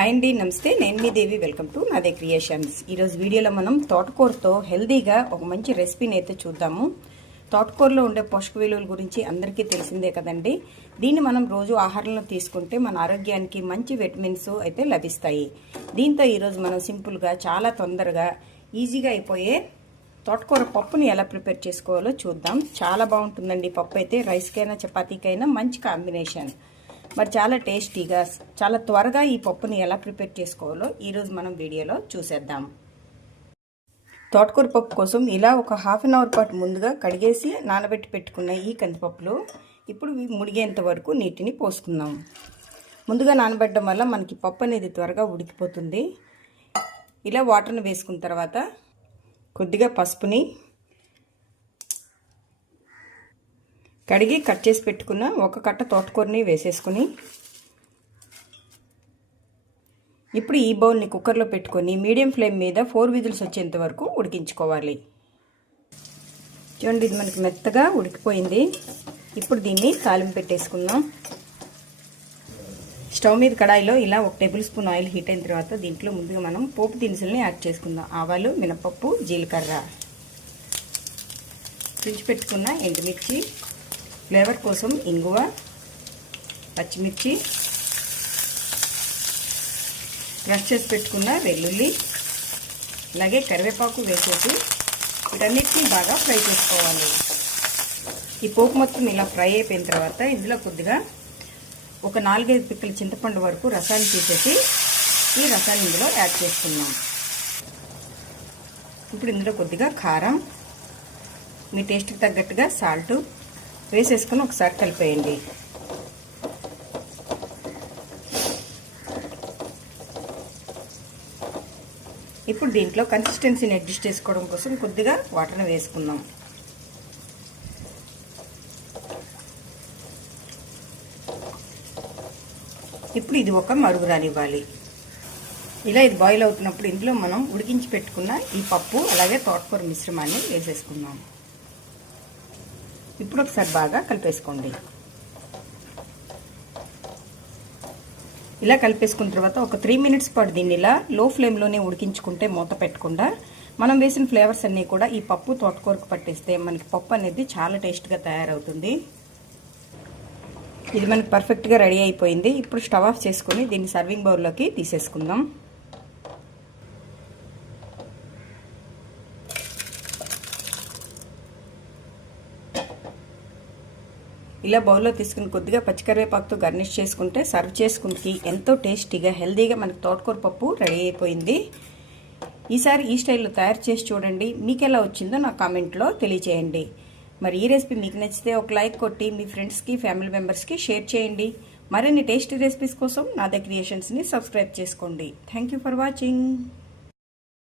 Hi అండి నమస్తే. నేను మీ దేవి. వెల్కమ్ టు నాదే క్రియేషన్స్ ఈరోజు వీడియోలో మనం తోటకూరతో హెల్దీగా ఒక మంచి రెసిపీని అయితే చూద్దాము. తోటకూరలో ఉండే పోషక విలువల గురించి అందరికీ తెలిసిందే కదండి. దీన్ని మనం రోజు ఆహారంలో తీసుకుంటే మన ఆరోగ్యానికి మంచి విటమిన్స్ అయితే లభిస్తాయి. దీంతో ఈరోజు మనం సింపుల్గా చాలా తొందరగా ఈజీగా అయిపోయే తోటకూర పప్పుని ఎలా ప్రిపేర్ చేసుకోవాలో చూద్దాం. చాలా బాగుంటుందండి పప్పు అయితే. రైస్కైనా చపాతీకైనా మంచి కాంబినేషన్. మరి చాలా టేస్టీగా చాలా త్వరగా ఈ పప్పుని ఎలా ప్రిపేర్ చేసుకోవాలో ఈరోజు మనం వీడియోలో చూసేద్దాం. తోటకూర పప్పు కోసం ఇలా ఒక హాఫ్ అన్ అవర్ పాటు ముందుగా కడిగేసి నానబెట్టి పెట్టుకున్న ఈ కందిపప్పులు ఇప్పుడు ముడిగేంత వరకు నీటిని పోసుకుందాం. ముందుగా నానబెట్టడం వల్ల మనకి పప్పు అనేది త్వరగా ఉడికిపోతుంది. ఇలా వాటర్ని వేసుకున్న తర్వాత కొద్దిగా పసుపుని కడిగి కట్ చేసి పెట్టుకున్న ఒక కట్ట తోటకూరని వేసేసుకుని ఇప్పుడు ఈ బౌల్ని కుక్కర్లో పెట్టుకొని మీడియం ఫ్లేమ్ మీద ఫోర్ విజిల్స్ వచ్చేంత వరకు ఉడికించుకోవాలి. చూడండి ఇది మనకి మెత్తగా ఉడికిపోయింది. ఇప్పుడు దీన్ని తాలింపు పెట్టేసుకుందాం. స్టవ్ మీద కడాయిలో ఇలా ఒక టేబుల్ స్పూన్ ఆయిల్ హీట్ అయిన తర్వాత దీంట్లో ముందుగా మనం పోపు దినుసుల్ని యాడ్ చేసుకుందాం. ఆవాలు మినపప్పు జీలకర్ర. తుంచి పెట్టుకున్న ఎండుమిర్చి ఫ్లేవర్ కోసం ఇంగువ పచ్చిమిర్చి క్రష్ చేసి పెట్టుకున్న వెల్లుల్లి అలాగే కరివేపాకు వేసేసి వీటన్నిటిని బాగా ఫ్రై చేసుకోవాలి. ఈ పోపు మొత్తం ఇలా ఫ్రై అయిపోయిన తర్వాత ఇందులో కొద్దిగా ఒక నాలుగైదు పిక్కల చింతపండు వరకు రసాన్ని తీసేసి ఈ రసాన్ని ఇందులో యాడ్ చేసుకుందాం. ఇప్పుడు ఇందులో కొద్దిగా కారం మీ టేస్ట్కి తగ్గట్టుగా సాల్టు వేసేసుకొని ఒకసారి కలిపేయండి. ఇప్పుడు దీంట్లో కన్సిస్టెన్సీని అడ్జస్ట్ చేసుకోవడం కోసం కొద్దిగా వాటర్ని వేసుకుందాం. ఇప్పుడు ఇది ఒక మరుగు రానివ్వాలి. ఇలా ఇది బాయిల్ అవుతున్నప్పుడు ఇందులో మనం ఉడికించి పెట్టుకున్న ఈ పప్పు అలాగే తోటకూర మిశ్రమాన్ని వేసేసుకుందాం. ఇప్పుడు ఒకసారి బాగా కలిపేసుకోండి. ఇలా కలిపేసుకున్న తర్వాత ఒక త్రీ మినిట్స్ పాటు దీన్ని ఇలా లో ఫ్లేమ్లోనే ఉడికించుకుంటే మూత పెట్టకుండా మనం వేసిన ఫ్లేవర్స్ అన్నీ కూడా ఈ పప్పు తోటకూరకు పట్టేస్తే మనకి పప్పు అనేది చాలా టేస్ట్గా తయారవుతుంది. ఇది మనకి పర్ఫెక్ట్గా రెడీ అయిపోయింది. ఇప్పుడు స్టవ్ ఆఫ్ చేసుకొని దీన్ని సర్వింగ్ బౌల్లోకి తీసేసుకుందాం. ఇలా బౌల్లో తీసుకుని కొద్దిగా పచ్చికరివేపాకుతో గార్నిష్ చేసుకుంటే సర్వ్ చేసుకుంటే ఎంతో టేస్టీగా హెల్దీగా మనకు తోటకూర పప్పు రెడీ అయిపోయింది. ఈసారి ఈ స్టైల్లో తయారు చేసి చూడండి. మీకు ఎలా వచ్చిందో నా కామెంట్లో తెలియచేయండి. మరి ఈ రెసిపీ మీకు నచ్చితే ఒక లైక్ కొట్టి మీ ఫ్రెండ్స్కి ఫ్యామిలీ మెంబర్స్కి షేర్ చేయండి. మరిన్ని టేస్టీ రెసిపీస్ కోసం నా ద క్రియేషన్స్ని సబ్స్క్రైబ్ చేసుకోండి. Thank for watching.